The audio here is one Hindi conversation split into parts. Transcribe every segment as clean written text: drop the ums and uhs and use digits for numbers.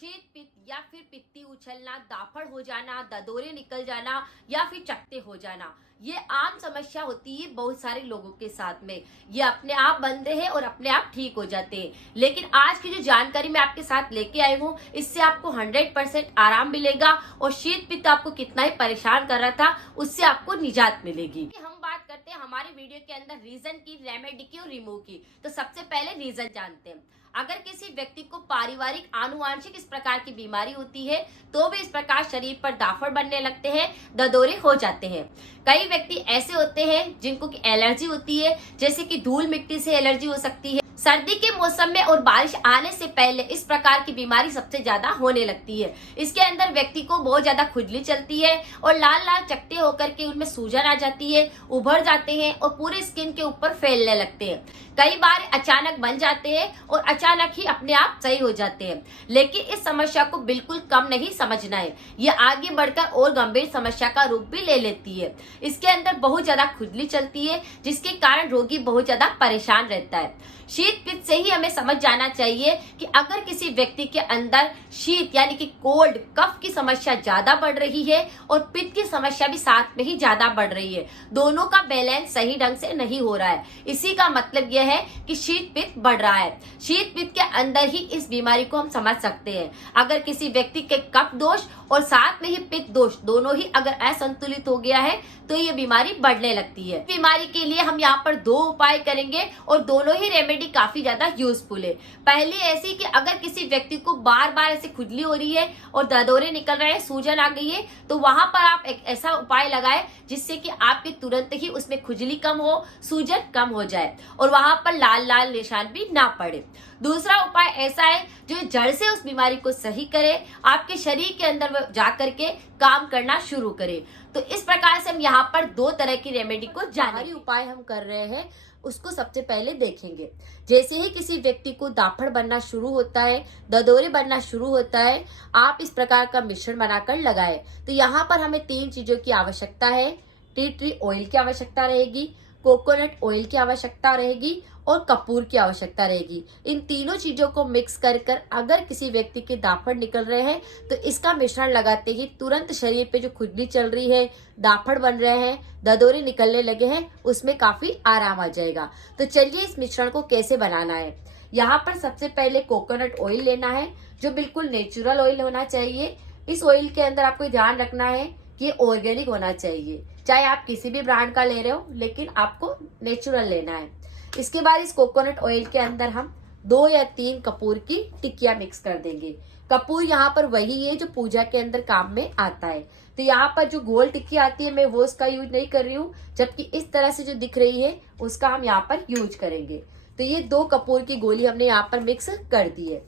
शीत पित्त या फिर पित्ती उछलना, दाफड़ हो जाना, ददोरे निकल जाना या फिर चकते हो जाना, ये आम समस्या होती है बहुत सारे लोगों के साथ में। ये अपने आप बनते हैं और अपने आप ठीक हो जाते हैं। लेकिन आज की जो जानकारी मैं आपके साथ लेके आई हूँ, इससे आपको 100% आराम मिलेगा और शीत पित्त आपको कितना ही परेशान कर रहा था, उससे आपको निजात मिलेगी। हम बात करते हैं हमारे वीडियो के अंदर रीजन की, रेमेडी की और रिमूव की। तो सबसे पहले रीजन जानते हैं। अगर किसी व्यक्ति को पारिवारिक आनुवांशिक इस प्रकार की बीमारी होती है तो भी इस प्रकार शरीर पर दाफड़ बनने लगते हैं, ददोरे हो जाते हैं। कई व्यक्ति ऐसे होते हैं जिनको की एलर्जी होती है, जैसे कि धूल मिट्टी से एलर्जी हो सकती है। सर्दी के मौसम में और बारिश आने से पहले इस प्रकार की बीमारी सबसे ज्यादा होने लगती है। इसके अंदर व्यक्ति को बहुत ज्यादा खुजली चलती है और लाल लाल चकते होकर के उनमें सूजन आ जाती है, उभर जाते हैं और पूरे स्किन के ऊपर फैलने लगते हैं। कई बार अचानक बन जाते हैं और अचानक ही अपने आप सही हो जाते हैं। लेकिन इस समस्या को बिल्कुल कम नहीं समझना है, ये आगे बढ़कर और गंभीर समस्या का रूप भी ले लेती है। इसके अंदर बहुत ज्यादा खुजली चलती है, जिसके कारण रोगी बहुत ज्यादा परेशान रहता है। शीत पित्त से ही हमें समझ जाना चाहिए कि अगर किसी व्यक्ति के अंदर शीत यानी कि कोल्ड कफ की समस्या ज्यादा बढ़ रही है और पित्त की समस्या भी साथ में ही ज्यादा बढ़ रही है, दोनों का बैलेंस सही ढंग से नहीं हो रहा है, इसी का मतलब यह है कि शीत पित्त बढ़ रहा है। शीत पित्त के अंदर ही इस बीमारी को हम समझ सकते हैं। अगर किसी व्यक्ति के कफ दोष और साथ में ही पित्त दोष दोनों ही अगर असंतुलित हो गया है तो ये बीमारी बढ़ने लगती है। बीमारी के लिए हम यहाँ पर 2 उपाय करेंगे और दोनों ही रेमेडी काफी ज्यादा यूजफुल है। पहली ऐसी कि अगर किसी व्यक्ति को बार बार ऐसे खुजली हो रही है और ददोरे निकल रहे हैं, सूजन आ गई है, तो वहां पर आप एक ऐसा उपाय लगाए जिससे कि आपके तुरंत ही उसमें खुजली कम हो, सूजन कम हो जाए और वहां पर लाल लाल निशान भी ना पड़े। दूसरा उपाय ऐसा है जो जड़ से उस बीमारी को सही करे, आपके शरीर के अंदर जाकर के काम करना शुरू करे। तो इस प्रकार से हम यहाँ पर 2 तरह की रेमेडी को जारी उपाय हम कर रहे हैं, उसको सबसे पहले देखेंगे। जैसे ही किसी व्यक्ति को दाफड़ बनना शुरू होता है, ददोरे बनना शुरू होता है, आप इस प्रकार का मिश्रण बनाकर लगाए। तो यहाँ पर हमें 3 चीजों की आवश्यकता है। टी ट्री ऑयल की आवश्यकता रहेगी, कोकोनट ऑयल की आवश्यकता रहेगी और कपूर की आवश्यकता रहेगी। इन तीनों चीजों को मिक्स कर अगर किसी व्यक्ति के दाफड़ निकल रहे हैं तो इसका मिश्रण लगाते ही तुरंत शरीर पे जो खुजली चल रही है, दाफड़ बन रहे हैं, ददोरे निकलने लगे हैं, उसमें काफी आराम आ जाएगा। तो चलिए इस मिश्रण को कैसे बनाना है। यहाँ पर सबसे पहले कोकोनट ऑयल लेना है, जो बिल्कुल नेचुरल ऑयल होना चाहिए। इस ऑयल के अंदर आपको ध्यान रखना है कि ये ऑर्गेनिक होना चाहिए, चाहे आप किसी भी ब्रांड का ले रहे हो, लेकिन आपको नेचुरल लेना है। इसके बाद इस कोकोनट ऑयल के अंदर हम 2 या 3 कपूर की टिक्कियां मिक्स कर देंगे। कपूर यहाँ पर वही है जो पूजा के अंदर काम में आता है। तो यहाँ पर जो गोल टिक्की आती है, मैं वो उसका यूज नहीं कर रही हूँ, जबकि इस तरह से जो दिख रही है उसका हम यहाँ पर यूज करेंगे। तो ये 2 कपूर की गोली हमने यहाँ पर मिक्स कर दी है।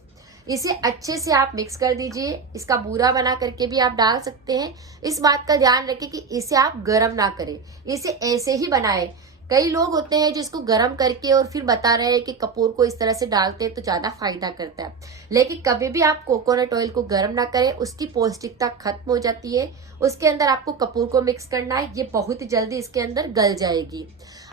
इसे अच्छे से आप मिक्स कर दीजिए। इसका बूरा बना करके भी आप डाल सकते हैं। इस बात का ध्यान रखें कि इसे आप गर्म ना करें, इसे ऐसे ही बनाएं। कई लोग होते हैं जो इसको गर्म करके और फिर बता रहे हैं कि कपूर को इस तरह से डालते हैं तो ज्यादा फायदा करता है, लेकिन कभी भी आप कोकोनट ऑयल को गर्म ना करें, उसकी पौष्टिकता खत्म हो जाती है। उसके अंदर आपको कपूर को मिक्स करना है, ये बहुत ही जल्दी इसके अंदर गल जाएगी।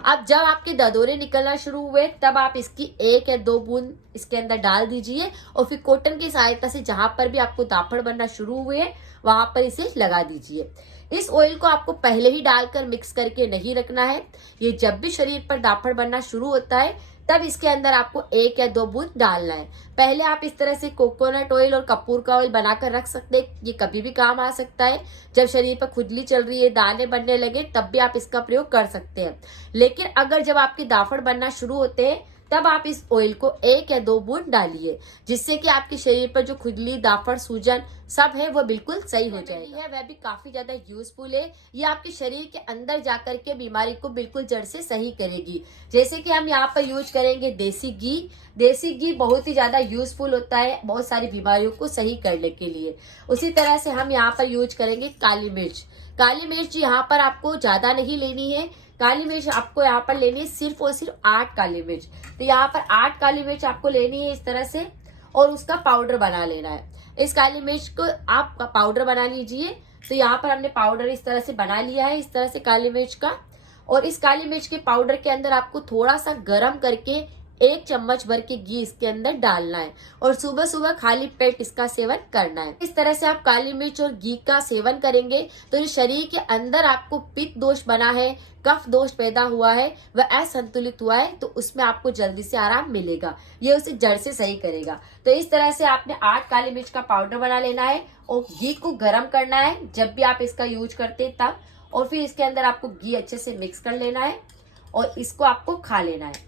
अब जब आपके ददोरे निकलना शुरू हुए तब आप इसकी 1 या 2 बूंद इसके अंदर डाल दीजिए और फिर कॉटन की सहायता से जहां पर भी आपको दाफड़ बनना शुरू हुए वहां पर इसे लगा दीजिए। इस ऑयल को आपको पहले ही डालकर मिक्स करके नहीं रखना है। ये जब भी शरीर पर दाफड़ बनना शुरू होता है तब इसके अंदर आपको 1 या 2 बूंद डालना है। पहले आप इस तरह से कोकोनट ऑयल और कपूर का ऑयल बनाकर रख सकते हैं, ये कभी भी काम आ सकता है। जब शरीर पर खुजली चल रही है, दाने बनने लगे, तब भी आप इसका प्रयोग कर सकते हैं। लेकिन अगर जब आपके दाफड़ बनना शुरू होते हैं तब आप इस ऑयल को 1 या 2 बूंद डालिए, जिससे कि आपके शरीर पर जो खुजली, दाफड़, सूजन सब है वो बिल्कुल सही हो जाएगा। वह भी काफी ज्यादा यूजफुल है। ये आपके शरीर के अंदर जाकर के बीमारी को बिल्कुल जड़ से सही करेगी। जैसे कि हम यहाँ पर यूज करेंगे देसी घी। देसी घी बहुत ही ज्यादा यूजफुल होता है बहुत सारी बीमारियों को सही करने के लिए। उसी तरह से हम यहाँ पर यूज करेंगे काली मिर्च। काली मिर्च यहाँ पर आपको ज्यादा नहीं लेनी है। काली मिर्च आपको यहाँ पर लेनी है सिर्फ और सिर्फ 8 काली मिर्च। तो यहाँ पर 8 काली मिर्च आपको लेनी है इस तरह से, और उसका पाउडर बना लेना है। इस काली मिर्च को आप पाउडर बना लीजिए। तो यहाँ पर हमने पाउडर इस तरह से बना लिया है, इस तरह से काली मिर्च का। और इस काली मिर्च के पाउडर के अंदर आपको थोड़ा सा गर्म करके 1 चम्मच भर के घी इसके अंदर डालना है और सुबह सुबह खाली पेट इसका सेवन करना है। इस तरह से आप काली मिर्च और घी का सेवन करेंगे तो जो शरीर के अंदर आपको पित्त दोष बना है, कफ दोष पैदा हुआ है, वह असंतुलित हुआ है, तो उसमें आपको जल्दी से आराम मिलेगा। ये उसे जड़ से सही करेगा। तो इस तरह से आपने 8 काली मिर्च का पाउडर बना लेना है और घी को गर्म करना है जब भी आप इसका यूज करते हैं तब, और फिर इसके अंदर आपको घी अच्छे से मिक्स कर लेना है और इसको आपको खा लेना है।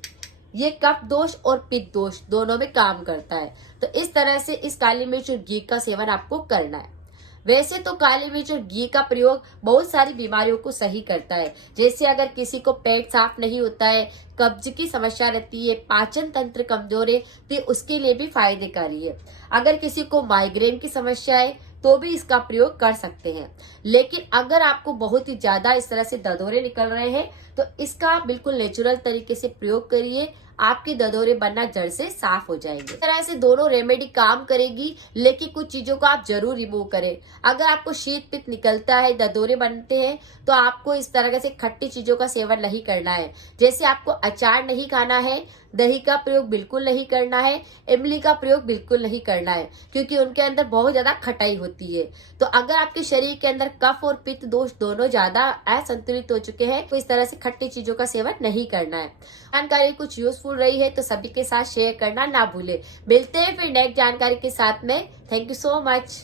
ये कफ दोष और पित्त दोष दोनों में काम करता है। तो इस तरह से इस काली मिर्च और घी का सेवन आपको करना है। वैसे तो काली मिर्च और घी का प्रयोग बहुत सारी बीमारियों को सही करता है। जैसे अगर किसी को पेट साफ नहीं होता है, कब्ज की समस्या रहती है, पाचन तंत्र कमजोर है, तो उसके लिए भी फायदेकारी है। अगर किसी को माइग्रेन की समस्या है तो भी इसका प्रयोग कर सकते हैं। लेकिन अगर आपको बहुत ही ज्यादा इस तरह से ददोरे निकल रहे हैं तो इसका बिल्कुल नेचुरल तरीके से प्रयोग करिए, आपके ददोरे बनना जड़ से साफ हो जाएंगे। इस तरह से दोनों रेमेडी काम करेगी, लेकिन कुछ चीजों को आप जरूर रिमूव करें। अगर आपको शीत पित्त निकलता है, ददोरे बनते हैं, तो आपको इस तरह से खट्टी चीजों का सेवन नहीं करना है। जैसे आपको अचार नहीं खाना है, दही का प्रयोग बिल्कुल नहीं करना है, इमली का प्रयोग बिल्कुल नहीं करना है, क्योंकि उनके अंदर बहुत ज्यादा खटाई होती है। तो अगर आपके शरीर के अंदर कफ और पित्त दोष दोनों ज्यादा असंतुलित हो चुके हैं तो इस तरह से खट्टी चीजों का सेवन नहीं करना है। जानकारी कुछ यूजफुल रही है तो सभी के साथ शेयर करना ना भूले। मिलते हैं फिर नेक्स्ट जानकारी के साथ में। Thank you so much.